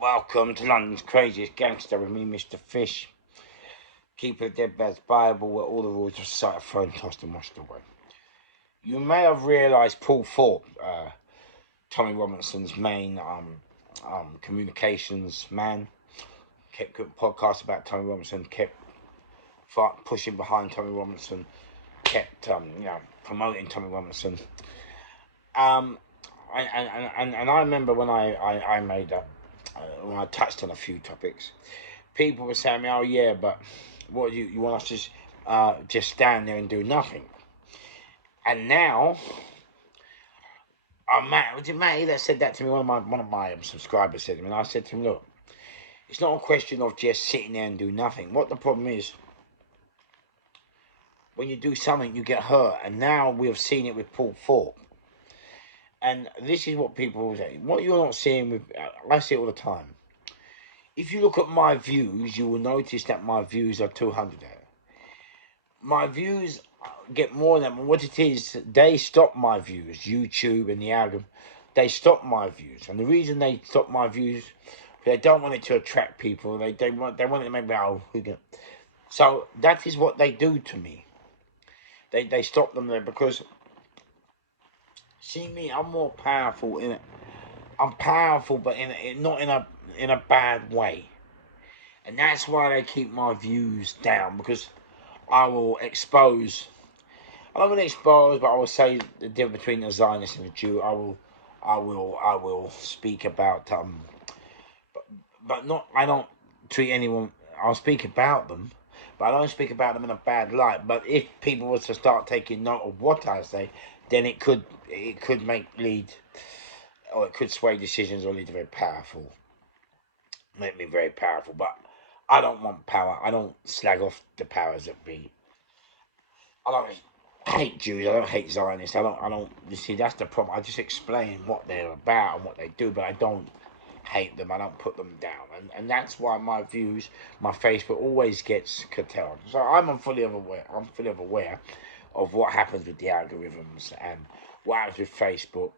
Welcome to London's craziest gangster with me, Mr. Fish. Keeper of Dead Bad's Bible, where all the rules of society are thrown, tossed and washed away. You may have realised Paul Thorpe, Tommy Robinson's main communications man, kept good podcasts about Tommy Robinson, kept pushing behind Tommy Robinson, kept promoting Tommy Robinson. And I remember when I made up, when I touched on a few topics, people were saying to me, "Oh yeah, but what you want us to just stand there and do nothing?" And now, was it Matty that said that to me? One of my subscribers said to me, and I said to him, "Look, it's not a question of just sitting there and do nothing. What the problem is, when you do something, you get hurt, and now we have seen it with Paul Thorpe." And this is what people say. What you're not seeing with, I see it all the time. If you look at my views, you will notice that my views are 200 there. My views get more than what it is. They stop my views. YouTube and the algorithm, they stop my views. And the reason they stop my views, they don't want it to attract people. They want it to make me, oh, who can. So that is what they do to me. They stop them there because, see me, I'm more powerful in it. I'm powerful, but not in a bad way. And that's why they keep my views down, because I will expose. I'm not going to expose, but I will say the difference between a Zionist and a Jew. I will speak about but not. I don't treat anyone. I'll speak about them, but I don't speak about them in a bad light. But if people were to start taking note of what I say, then it could lead, or it could sway decisions or lead to make me very powerful. But I don't want power. I don't slag off the powers that be. I don't hate Jews. I don't hate Zionists. I don't. You see, that's the problem. I just explain what they're about and what they do, but I don't hate them. I don't put them down, and that's why my views, my Facebook always gets curtailed. So I'm fully aware of what happens with the algorithms and what happens with Facebook.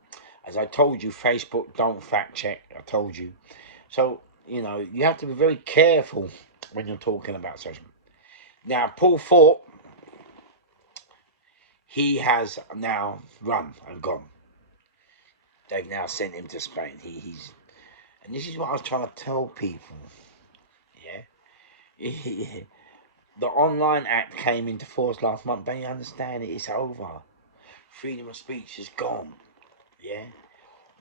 As I told you, Facebook don't fact check. I told you. So, you have to be very careful when you're talking about social. Now, Paul Thorpe, he has now run and gone. They've now sent him to Spain. And this is what I was trying to tell people. Yeah. The Online Act came into force last month. Don't you understand it? It's over. Freedom of speech is gone. Yeah.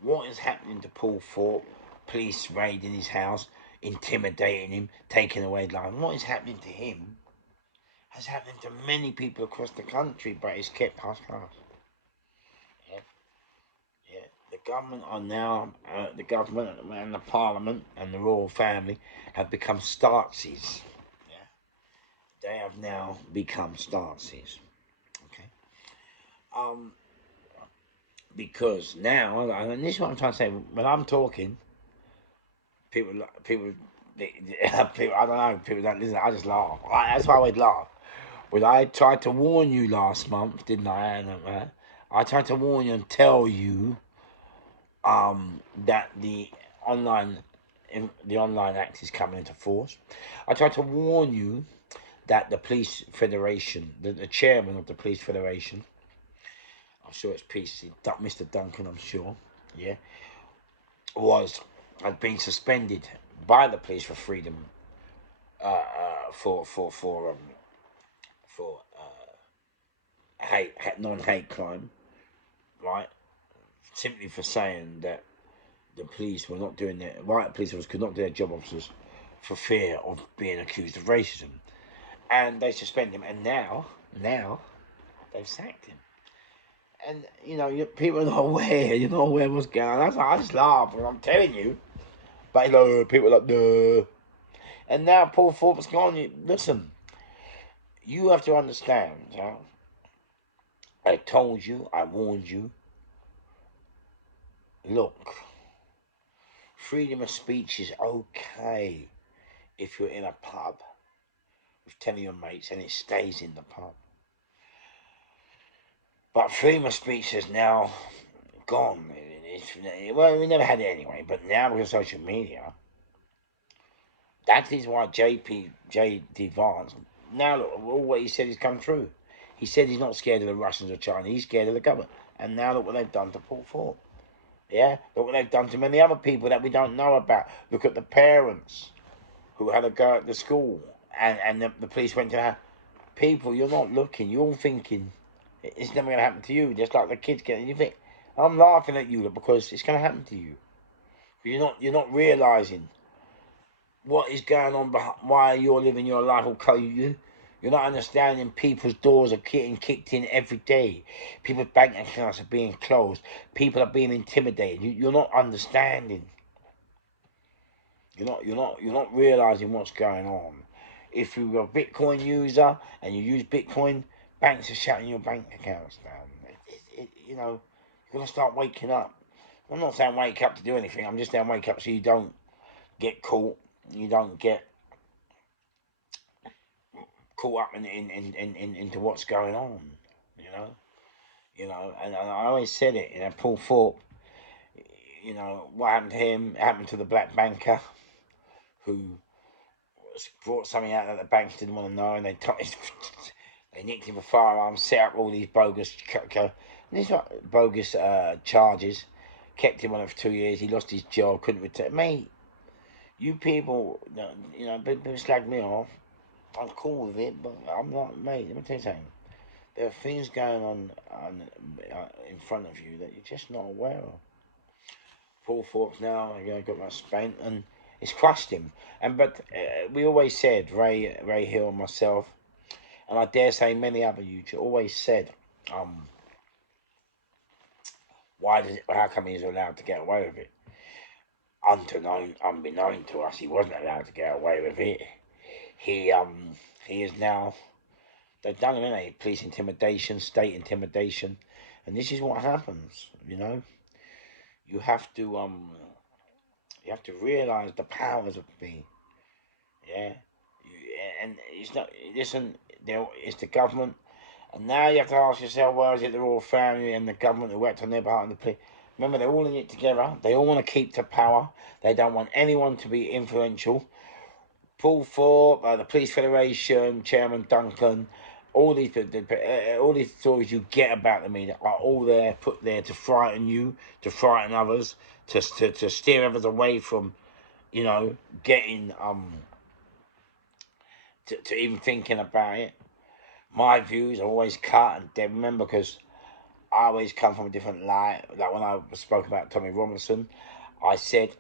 What is happening to Paul Thorpe? Police raiding his house, intimidating him, taking away his life. What is happening to him has happened to many people across the country, but it's kept hush hush. Yeah. Yeah. The government are now, the government and the parliament and the royal family have become Startsies. Yeah. They have now become Startsies. Okay. Because now, and this is what I'm trying to say, when I'm talking, people, I don't know, people don't listen. I just laugh. That's why I would laugh. But I tried to warn you last month, didn't I? I tried to warn you and tell you that the online act is coming into force. I tried to warn you that the police federation, the chairman of the police federation, I'm sure it's PC, Mr. Duncan, I'm sure, yeah, had been suspended by the police for freedom, for non-hate crime, right? Simply for saying that the police were not doing their police officers could not do their job officers for fear of being accused of racism, and they suspended him. And now they've sacked him. And people are not aware. You're not aware what's going on. That's why I just laugh when I'm telling you. But people are like, duh. And now Paul Thorpe's gone. Listen, you have to understand. I told you, I warned you. Look, freedom of speech is okay if you're in a pub with 10 of your mates and it stays in the pub. But freedom of speech is now gone. Well, we never had it anyway, but now because of social media, That is why J.D. Vance, now look, all what he said has come true. He said he's not scared of the Russians or China, he's scared of the government. And now look what they've done to Paul Thorpe. Yeah? Look what they've done to many other people that we don't know about. Look at the parents who had a go at the school and the police went to that. People, you're not looking, you're thinking it's never going to happen to you, just like the kids getting. You think, I'm laughing at you because it's going to happen to you. You're not realising what is going on behind, why you're living your life. Okay, you're not understanding people's doors are getting kicked in every day. People's bank accounts are being closed. People are being intimidated. You're not understanding. You're not realizing what's going on. If you're a Bitcoin user and you use Bitcoin, banks are shutting your bank accounts down. You're gonna start waking up. I'm not saying wake up to do anything. I'm just saying wake up so you don't get caught. You don't get caught up into what's going on. You know. And I always said it. Paul Thorpe. What happened to him happened to the black banker who brought something out that the banks didn't want to know, and they nicked him for firearms, set up all these bogus charges, kept him on it for 2 years. He lost his job, couldn't return. Mate, you people, people slag me off. I'm cool with it, but I'm not, mate. Let me tell you something. There are things going on in front of you that you're just not aware of. Paul Thorpe's now, got that spent, and it's crushed him. But we always said, Ray Hill and myself, and I dare say many other YouTubers always said, how come he's allowed to get away with it? Unbeknown to us, he wasn't allowed to get away with it. He is now. They've done him, innit? Police intimidation, state intimidation, and this is what happens. You have to realise the powers of be. Yeah, and it's not. Listen, it's the government, and now you have to ask yourself, well, is it the royal family and the government who worked on their behalf? Remember, they're all in it together. They all want to keep to power. They don't want anyone to be influential. Paul Thorpe, the Police Federation, Chairman Duncan, all these stories you get about the media are all put there to frighten you, to frighten others, to steer others away from, getting to even thinking about it. My views are always cut and dead. Remember, because I always come from a different light. Like when I spoke about Tommy Robinson, I said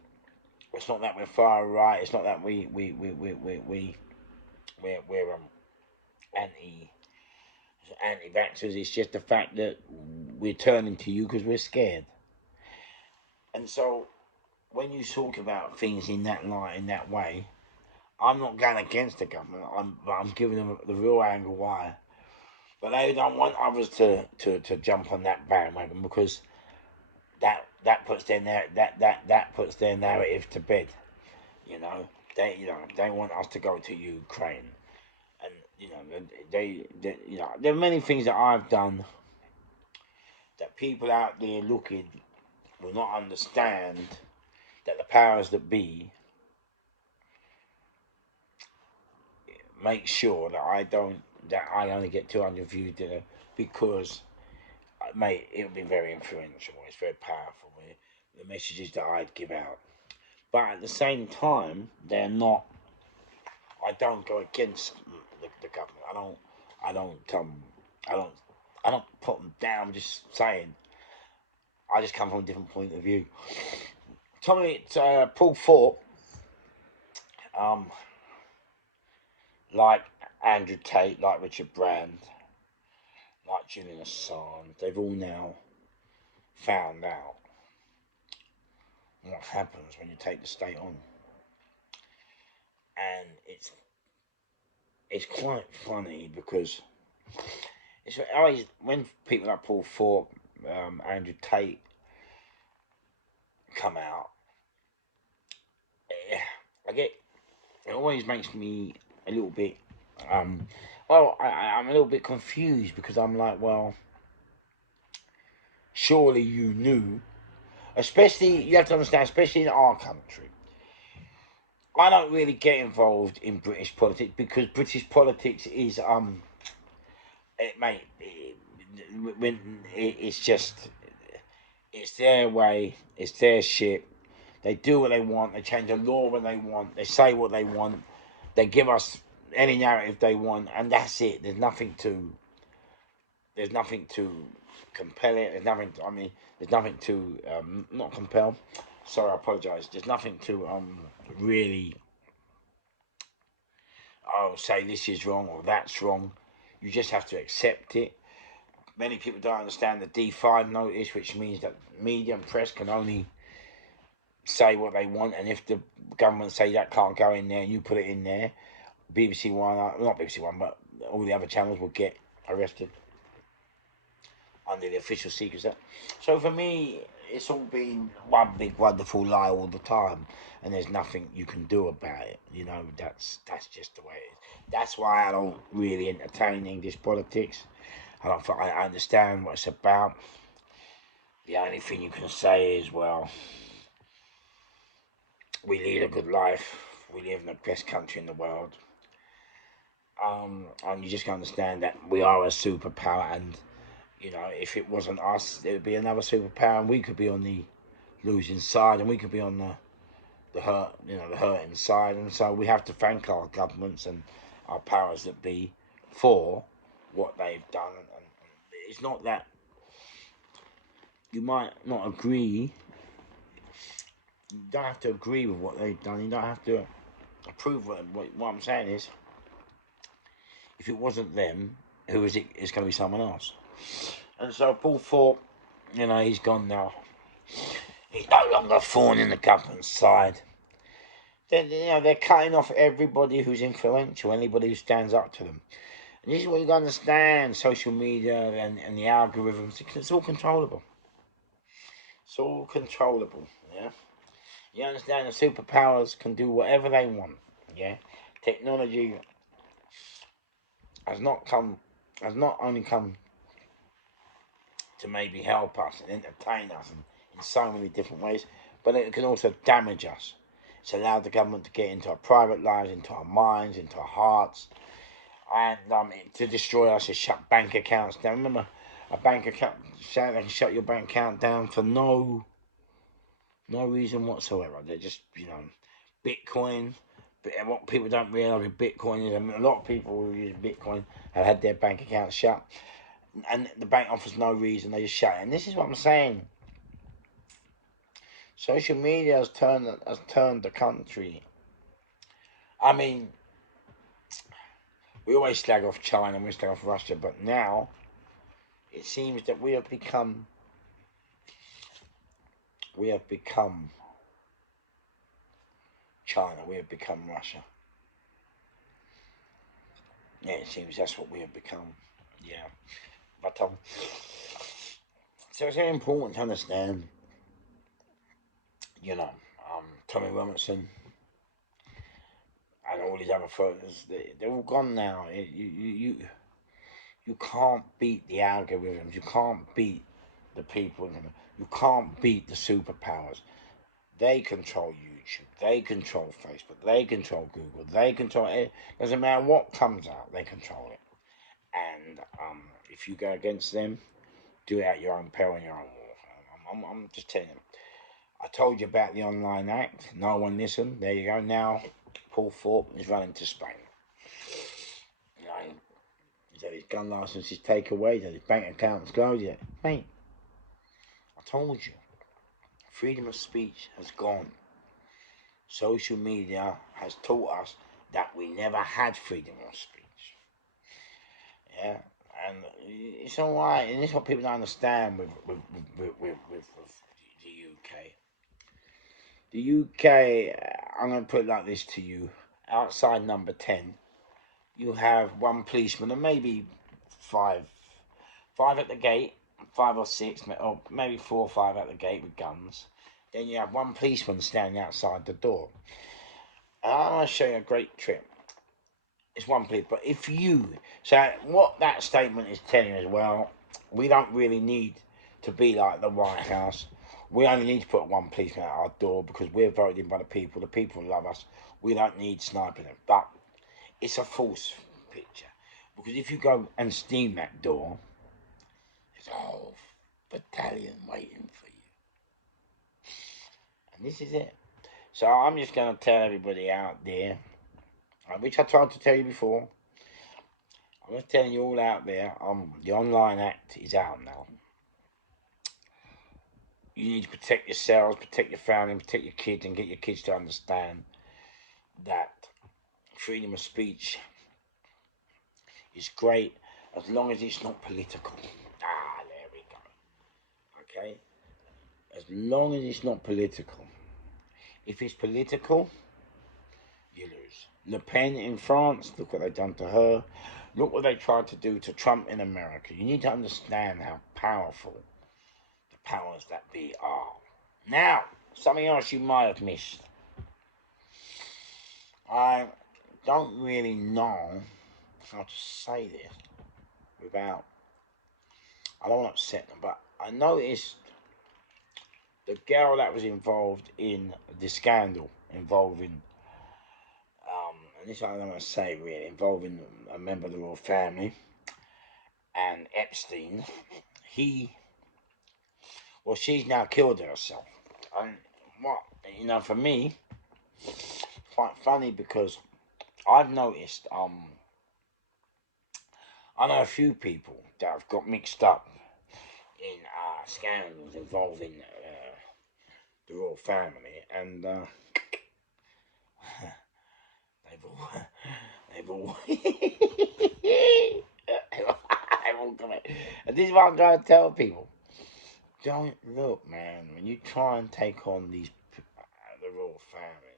it's not that we're far right. It's not that we're anti-vaxxers. It's just the fact that we're turning to you because we're scared. And so when you talk about things in that light, in that way, I'm not going against the government. I'm giving them the real angle why. But they don't want others to jump on that bandwagon because that puts their narrative to bed. They want us to go to Ukraine, and there are many things that I've done that people out there looking will not understand, that the powers that be make sure that I only get 200 views because, mate, it would be very influential. It's very powerful, the messages that I'd give out. But at the same time, they're not. I don't go against the government. I don't put them down. I'm just saying. I just come from a different point of view. Paul Thorpe, like Andrew Tate, like Richard Brand, like Julian Assange, they've all now found out what happens when you take the state on. And it's quite funny because it's always, when people like Paul Thorpe, Andrew Tate come out, it always makes me a little bit, I'm a little bit confused because I'm like, well, surely you knew, especially, you have to understand, especially in our country, I don't really get involved in British politics because British politics is it's just it's their way, it's their shit. They do what they want. They change the law when they want. They say what they want. They give us any narrative they want, and that's it. There's nothing to compel it. There's nothing. There's nothing to not compel. Sorry, I apologise. There's nothing to really say this is wrong or that's wrong. You just have to accept it. Many people don't understand the D5 notice, which means that media and press can only say what they want, and if the government say that can't go in there and you put it in there, BBC One, not BBC One, but all the other channels will get arrested under the official Secrets Act. So for me, it's all been one big wonderful lie all the time, and there's nothing you can do about it. You know, that's just the way it is. That's why I don't really entertain English politics. I understand what it's about. The only thing you can say is, well, we lead a good life. We live in the best country in the world. And you just can understand that we are a superpower, and you know, if it wasn't us, it would be another superpower, and we could be on the losing side, and we could be on the hurting side, and so we have to thank our governments and our powers that be for what they've done. And it's not that you might not agree. You don't have to agree with what they've done. You don't have to approve what I'm saying is, if it wasn't them, who is it? It's going to be someone else. And so Paul Thorpe, you know, he's gone now. He's no longer a thorn in the government's side. They're cutting off everybody who's influential, anybody who stands up to them. And this is what you got to understand: social media and the algorithms. It's all controllable. It's all controllable. Yeah. You understand the superpowers can do whatever they want. Yeah. Technology has not only come to maybe help us and entertain us in so many different ways, but it can also damage us. It's allowed the government to get into our private lives, into our minds, into our hearts, and to destroy us, to shut bank accounts down. Remember, a bank account, they can shut your bank account down for no reason whatsoever. They're just, Bitcoin. What people don't realise with Bitcoin is, a lot of people who use Bitcoin have had their bank accounts shut, and the bank offers no reason, they just shut it. And this is what I'm saying. Social media has turned the country. I mean, we always slag off China and we slag off Russia, but now it seems that we have become China, we have become Russia. Yeah, it seems that's what we have become. Yeah. But so it's very important to understand, Tommy Robinson and all these other photos, they're all gone now. You can't beat the algorithms. You can't beat the people. You can't beat the superpowers. They control YouTube. They control Facebook. They control Google. They control it. Doesn't matter what comes out. They control it. And if you go against them, do it at your own peril and your own war. I'm just telling you. I told you about the Online Act. No one listened. There you go. Now, Paul Thorpe is running to Spain. He's had his gun licenses taken away. He's had his bank accounts closed. Mate, I told you. Freedom of speech has gone. Social media has taught us that we never had freedom of speech. Yeah, and it's all right. And this is what people don't understand with the UK. The UK, I'm going to put it like this to you. Outside number 10, you have one policeman and maybe five at the gate, 5 or 6, or maybe 4 or 5 at the gate with guns. Then you have one policeman standing outside the door. And I'm going to show you a great trick. It's one police, but so what that statement is telling you as well, we don't really need to be like the White House We only need to put one policeman at our door because we're voted in by the people. The people love us. We don't need sniping them. But it's a false picture. Because if you go and steam that door, there's a whole battalion waiting for you. And this is it. So I'm just going to tell everybody out there, which I tried to tell you before. I'm just telling you all out there, the online act is out now. You need to protect yourselves, protect your family, protect your kids, and get your kids to understand that freedom of speech is great as long as it's not political. There we go. Okay? As long as it's not political. If it's political, you lose. Le Pen in France, look what they've done to her. Look what they tried to do to Trump in America. You need to understand how powerful the powers that be are. Now, something else you might have missed. I don't really know how to say this without, I don't want to upset them, but I noticed the girl that was involved in the scandal involving, and this I don't want to say really, involving a member of the royal family and Epstein, she's now killed herself. And for me, quite funny because I've noticed, I know a few people that have got mixed up in scandals involving the royal family, and they've all come in. And this is what I'm trying to tell people. Don't look, man, when you try and take on the royal family.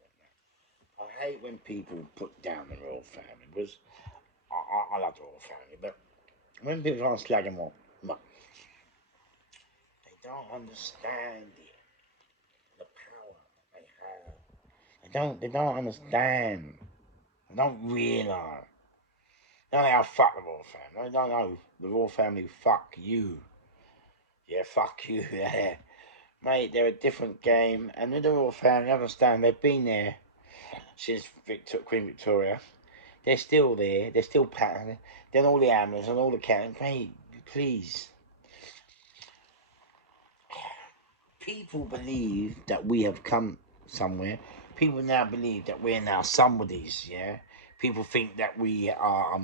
I hate when people put down the royal family, because I love the royal family, but when people try to slag them off, look, they don't understand the power they have. They don't understand. They don't realise. They don't know how fuck the royal family. They don't know the royal family fuck you. Yeah, fuck you, yeah. Mate, they're a different game, and with the royal family, understand, they've been there since Queen Victoria. They're still there, they're still patterning, then all the ambulance and all the cattle. Mate, please. People believe that we have come somewhere. People now believe that we're now somebody's, yeah? People think that we are,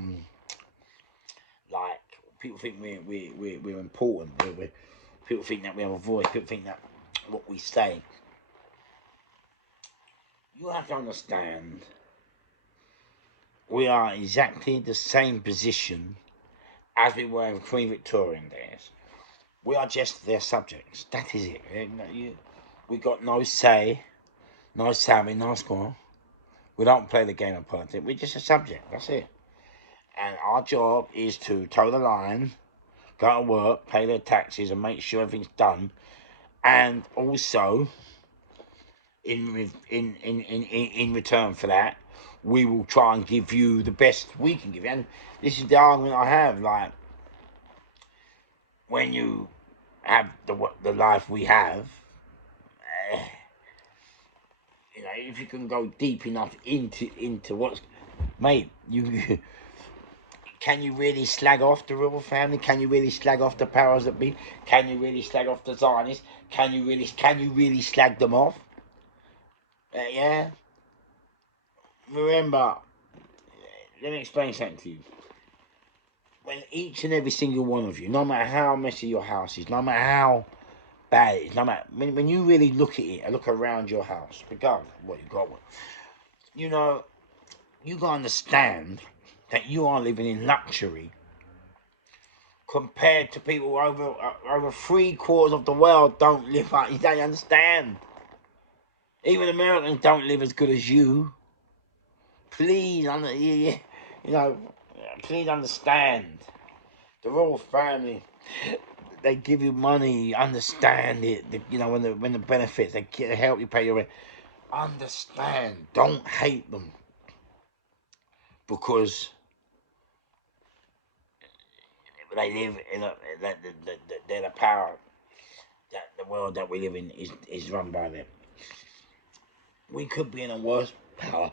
people think we're important. People think that we have a voice. People think that what we say. You have to understand, we are exactly the same position as we were in Queen Victorian days. We are just their subjects. That is it. We got no say, no salary, no score. We don't play the game of politics. We're just a subject. That's it. And our job is to toe the line, go to work, pay their taxes, and make sure everything's done. And also, in return for that, we will try and give you the best we can give you. And this is the argument I have. Like, when you have the life we have, if you can go deep enough into what's, mate, can you really slag off the royal family? Can you really slag off the powers that be? Can you really slag off the Zionists? Can you really slag them off? Yeah. Remember, let me explain something to you. When each and every single one of you, no matter how messy your house is, no matter how bad it is, no matter when you really look at it and look around your house, regardless of what you got, you gotta understand that you are living in luxury compared to people over 3/4 of the world don't live like you. Don't understand. Even Americans don't live as good as you. Please, please understand. The royal family, they give you money. Understand it. When the benefits, they help you pay your rent. Understand. Don't hate them because they live they're the power. that the world that we live in is run by them. We could be in a worse power.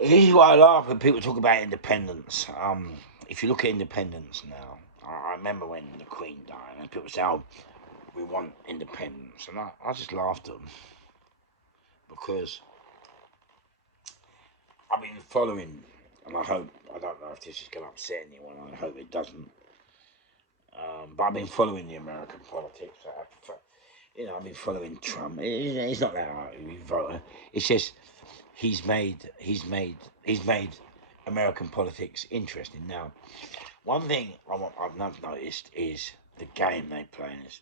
This is why I laugh when people talk about independence. If you look at independence now, I remember when the Queen died and people say, "Oh, we want independence," and I just laughed at them because I've been following, and I don't know if this is going to upset anyone. I hope it doesn't. But I've been following the American politics. I've been following Trump. It's not that I vote. It's just he's made American politics interesting. Now, one thing I've noticed is the game they play in this.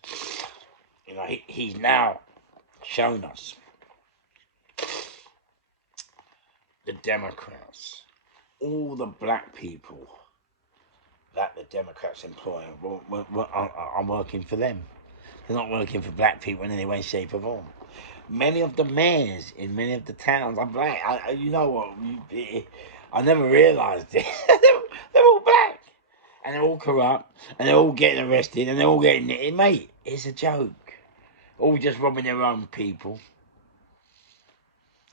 He's now shown us the Democrats, all the black people that the Democrats employ are working for them. They're not working for black people in any way, shape, or form. Many of the mayors in many of the towns are black. You know what? I never realised it. They're all black. And they're all corrupt. And they're all getting arrested. And they're all getting... Mate, it's a joke. All just robbing their own people.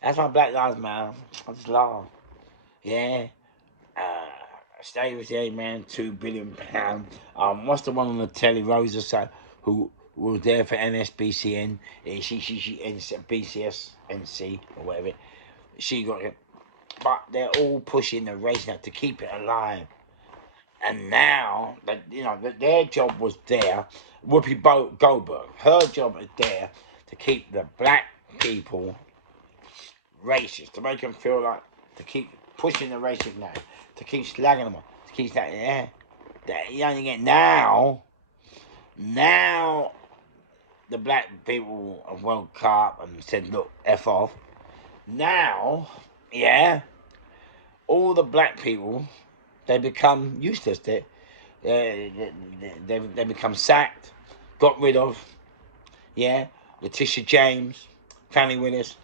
That's why Black Lives Matter. I just laugh. Yeah. Stay with the man, £2 billion. What's the one on the telly, Rosa, who was there for NSBCN? She BCSNC or whatever. She got it. But they're all pushing the race now to keep it alive. And now, their job was there. Whoopi Goldberg, her job is there to keep the black people racist, to make them feel like, to keep pushing the racist now, to keep slagging them on, to keep that, yeah. You only get now, the black people have woke up and said, look, F off. Now, yeah, all the black people, they become useless. They become sacked, got rid of, yeah. Letitia James, Fannie Willis,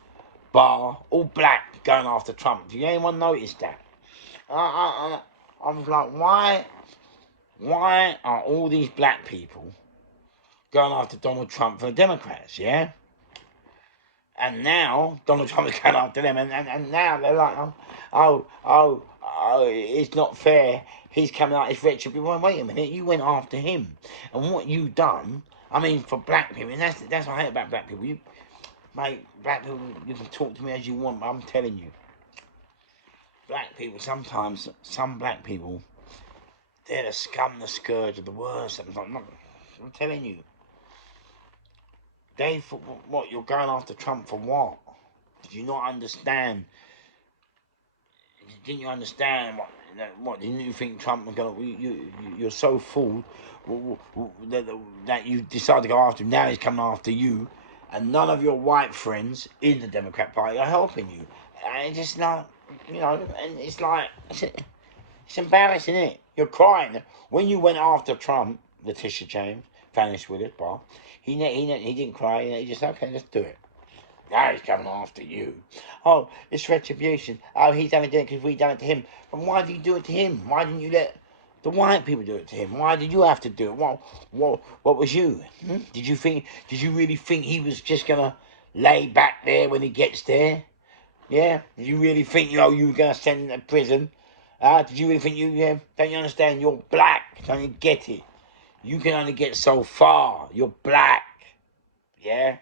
Barr, all black going after Trump. Did anyone notice that? I was like, why are all these black people going after Donald Trump for the Democrats, yeah? And now Donald Trump is going after them, and now they're like, oh, it's not fair. He's coming out, it's retribution. Well, wait a minute, you went after him, and what you done? I mean, for black people, and that's what I hate about black people. Mate, black people, you can talk to me as you want, but I'm telling you, black people, sometimes, some black people, they're the scum, the scourge of the worst. I'm telling you. What, you're going after Trump for what? Did you not understand? Didn't you understand what didn't you think Trump was going to... You're so fooled that you decided to go after him. Now he's coming after you. And none of your white friends in the Democrat Party are helping you. And it's just not, and it's like, it's embarrassing, isn't it? You're crying. When you went after Trump, Letitia James, Fannie Willis, Barr, he didn't cry. He just, okay, let's do it. Now he's coming after you. Oh, it's retribution. Oh, he's only doing it because we done it to him. And why did you do it to him? Why didn't you let the white people do it to him? Why did you have to do it? What was you? Did you really think he was just going to lay back there when he gets there? Yeah? Did you really think, you were going to send him to prison? Did you really think don't you understand? You're black. Don't you get it? You can only get so far. You're black. Yeah?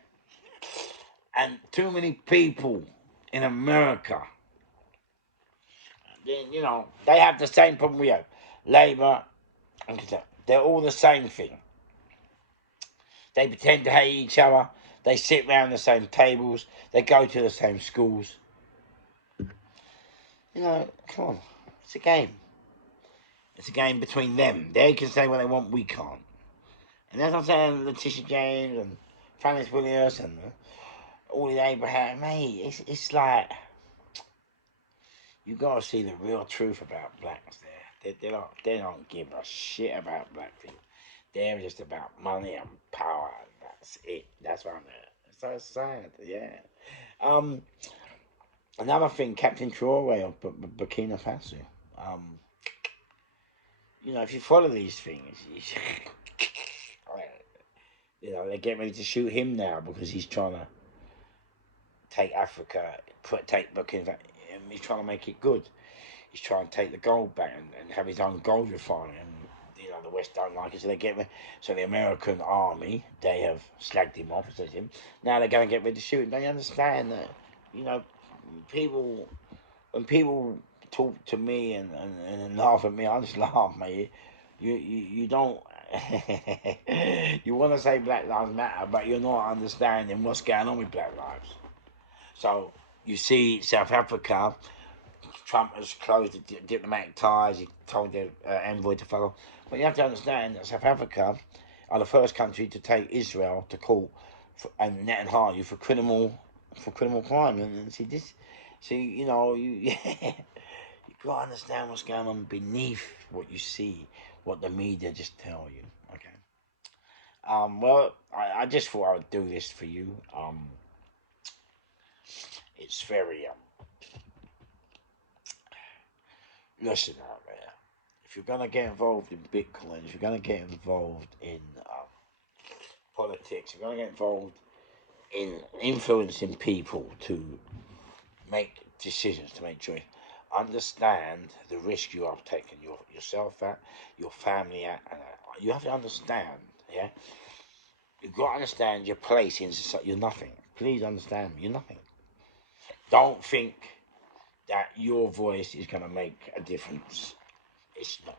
And too many people in America, they have the same problem we have. Labour and Conservative. They're all the same thing. They pretend to hate each other. They sit around the same tables. They go to the same schools. Come on. It's a game. It's a game between them. They can say what they want, we can't. And that's what I'm saying, Letitia James and Fannie Willis and all these Abraham, mate, it's like, you gotta see the real truth about blacks there. They don't give a shit about black people. They're just about money and power. That's it. That's what I'm there. It's so sad, yeah. Another thing, Captain Traore of Burkina Faso. If you follow these things, You know, they're getting ready to shoot him now because he's trying to take Africa, take Burkina Faso, and he's trying to make it good. He's trying to take the gold back and have his own gold refinery. And you know, the West don't like it, so they get rid. So the American army, they have slagged him off, says him. Now they're going to get ready to shoot him. They understand that, you know, people, when people talk to me and laugh at me, I just laugh, mate. You don't. You want to say Black Lives Matter, but you're not understanding what's going on with Black Lives. So you see, South Africa, Trump has closed the diplomatic ties. He told the envoy to follow. But you have to understand that South Africa are the first country to take Israel to court and Netanyahu for criminal crime. And see this, you know, you got to understand what's going on beneath what you see, what the media just tell you. Okay. Well, I just thought I would do this for you. It's very listen out there. If you're gonna get involved in Bitcoin, if you're gonna get involved in politics, you're gonna get involved in influencing people to make decisions, to make choices. Understand the risk you are taking yourself at, your family at, and you have to understand. Yeah, you've got to understand your place in society. You're nothing. Please understand me. You're nothing. Don't think that your voice is going to make a difference. It's not.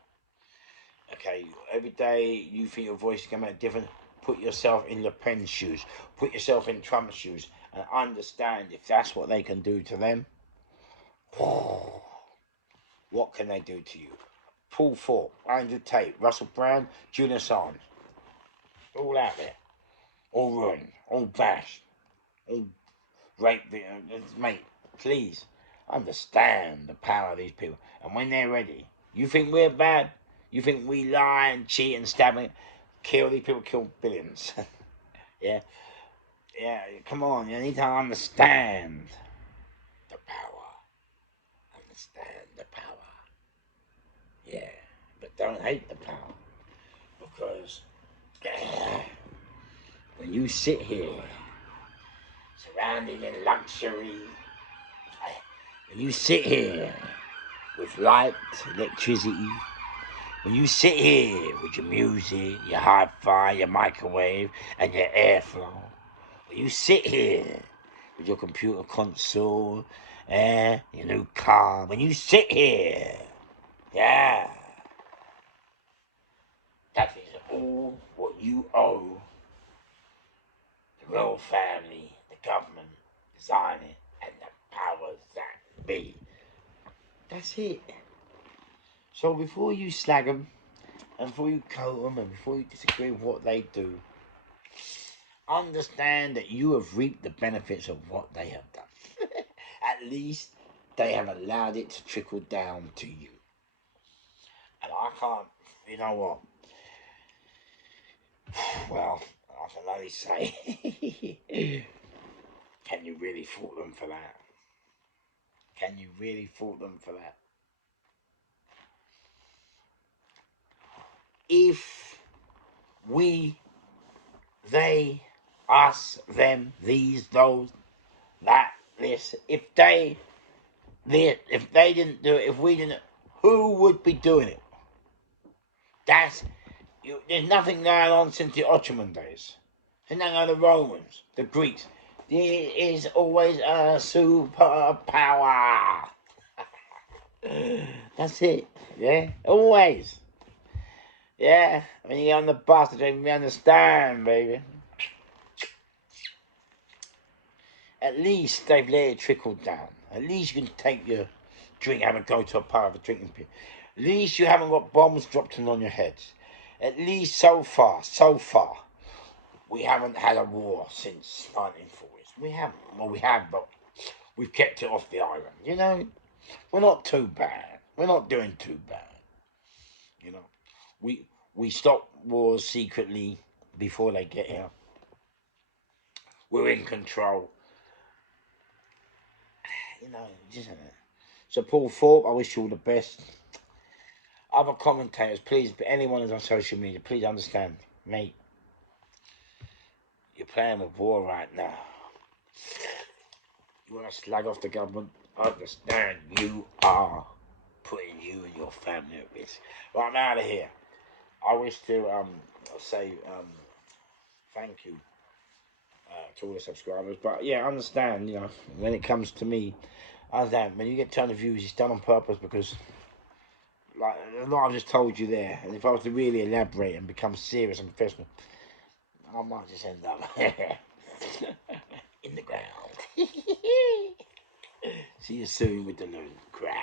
Okay, every day you think your voice is going to make a difference, put yourself in Le Pen's shoes, put yourself in Trump's shoes, and understand if that's what they can do to them, what can they do to you? Paul Thorpe, Andrew Tate, Russell Brand, Julian Assange, all out there, all ruined, all bashed, all raped. Mate, please understand the power of these people. And when they're ready, you think we're bad? You think we lie and cheat and stab and kill? These people kill billions. Yeah, come on, you need to understand the power. Understand the power. Yeah, but don't hate the power. Because when you sit here, surrounded in luxury, when you sit here with light, electricity, when you sit here with your music, your hi-fi, your microwave, and your airflow, when you sit here with your computer console, your new car, when you sit here, yeah, that is all what you owe the royal family, the government, designing, and the powers that be. That's it. So before you slag them, and before you quote them, and before you disagree with what they do, understand that you have reaped the benefits of what they have done. At least they have allowed it to trickle down to you. And I can't, you know what? Well, I can only say, can you really fault them for that? Can you really fault them for that? If we, they, us, them, these, those, that, this, if they didn't do it, if we didn't, who would be doing it? There's nothing going on since the Ottoman days. There's nothing on the Romans, the Greeks. There is always a superpower. That's it. Yeah, always. Yeah, when you get on the bus, they don't even understand, baby. At least they've let it trickle down. At least you can take your drink, have a go to a pub, a drinking pit. At least you haven't got bombs dropped on your heads. At least so far, we haven't had a war since 1940s. We haven't. Well, we have, but we've kept it off the island. You know, we're not too bad. We're not doing too bad. You know, we stop wars secretly before they get here. We're in control. You know, just so Paul Thorpe, I wish you all the best. Other commentators, please, anyone who's on social media, please understand. Mate, you're playing with war right now. You want to slag off the government? Understand you are putting you and your family at risk. Right, I'm out of here. I wish to say thank you to all the subscribers. But yeah, I understand, you know, when it comes to me, I understand when you get a ton of views, it's done on purpose because, like, a lot I've just told you there. And if I was to really elaborate and become serious and professional, I might just end up in the ground. See you soon with the loot crap.